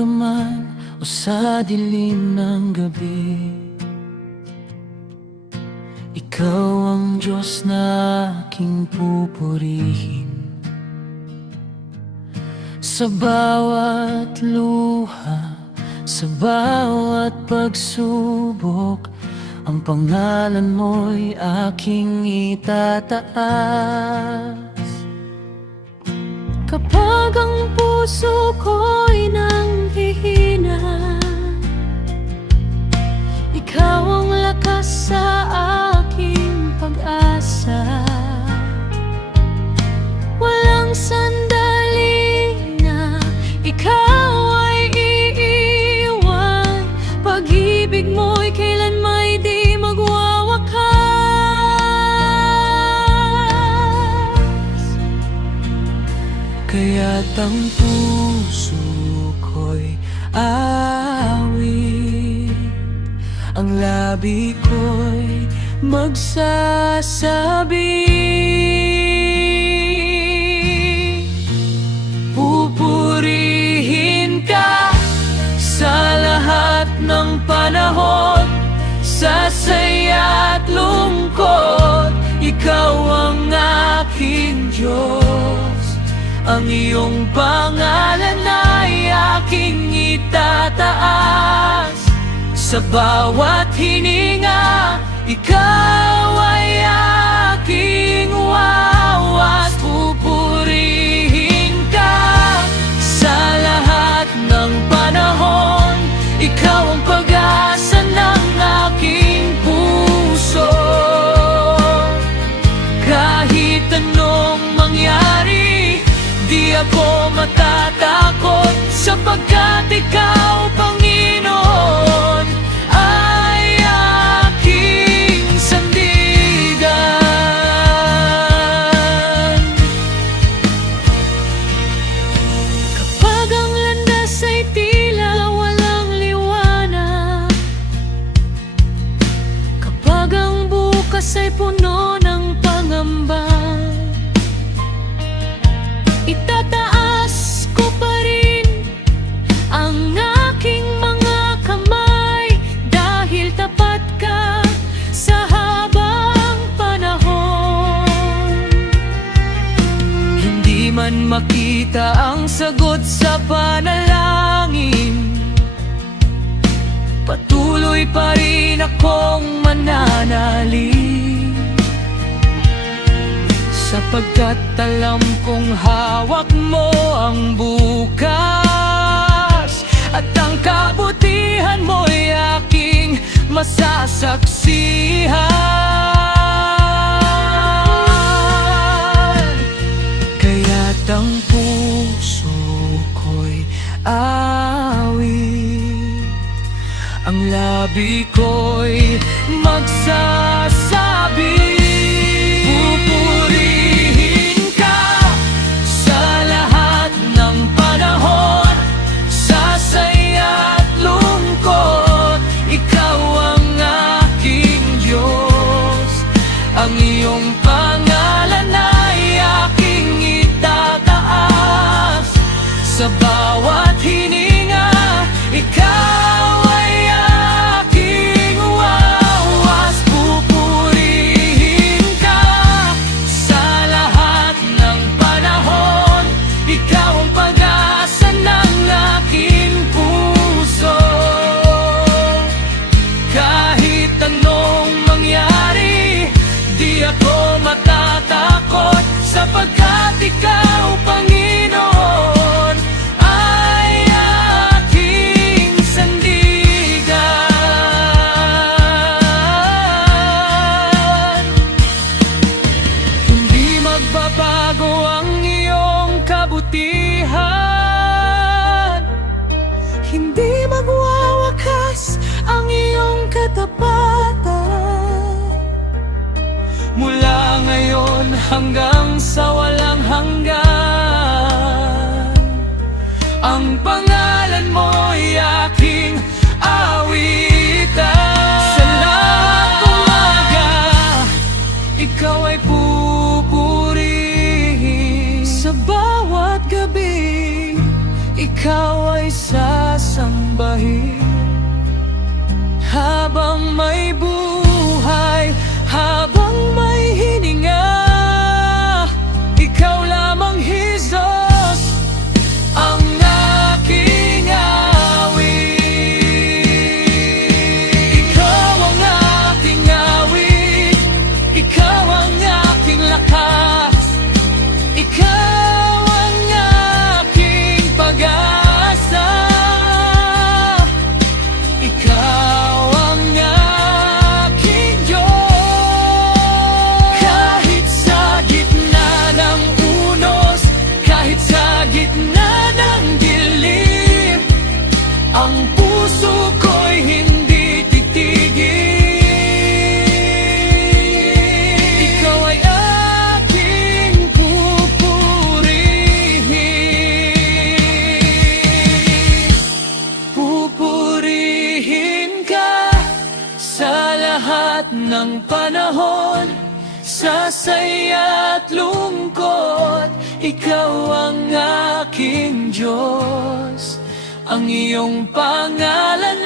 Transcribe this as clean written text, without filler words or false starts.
umaga man o sa dilim ng gabi, Ikaw ang Diyos na aking pupurihin. Sa bawat luha, sa bawat pagsubok, ang pangalan mo'y aking itataas. Kapag ang puso ko'y nanghihina, Ikaw ang lakas sa aking pag-asa. Walang sandali na Ikaw ay iiwan, pag-ibig mo'y kailan may di magwawakas. Kaya't ang puso ko'y awit, ang labi ko'y magsasabi, pupurihin ka sa lahat ng panahon, sa saya at lungkot. Ikaw ang aking Diyos, ang iyong pangalan ay aking itataas. Sa bawat hininga, Ikaw ay aking wawas. Pupurihin ka sa lahat ng panahon, Ikaw ang pag-asa ng aking puso. Kahit anong mangyari, di ako matatakot, sapagkat Ikaw, Panginoon, ay aking sandigan. Kapag ang landas ay tila walang liwanag, kapag ang bukas ay puno ng pangamba, itataas ko pa rin ang aking mga kamay, dahil tapat ka sa habang panahon. Hindi man makita ang sagot sa panalangin, patuloy pa rin akong mananalig, sapagkat alam kong hawak mo ang bukas, at ang kabutihan mo'y aking masasaksihan. Kaya't ang puso ko'y awit, ang labi ko'y magsasabi, pupurihin ka sa lahat ng panahon, sa saya at lungkot. Ikaw ang aking Diyos, ang iyong pangalan ay aking itataas. Sa bawat hininga, Ikaw ay aking wawas. Pupurihin ka sa lahat ng panahon, Ikaw ang pag-asa ng aking puso. Kahit anong mangyari, di ako matatakot, sapagkat Ikaw, Panginoon, ay aking sandigan. Hindi magbabago ang iyong kabutihan, hindi magwawakas ang iyong katapatan. Mula ngayon hanggang sa walang hanggan, ang pangalan mo'y aking awitan. Sa lahat umaga, Ikaw ay pupurihin. Sa bawat gabi, Ikaw ay sasabihin, lahat ng panahon, sa saya at lungkot, ikaw ang aking Diyos. Ang iyong pangalan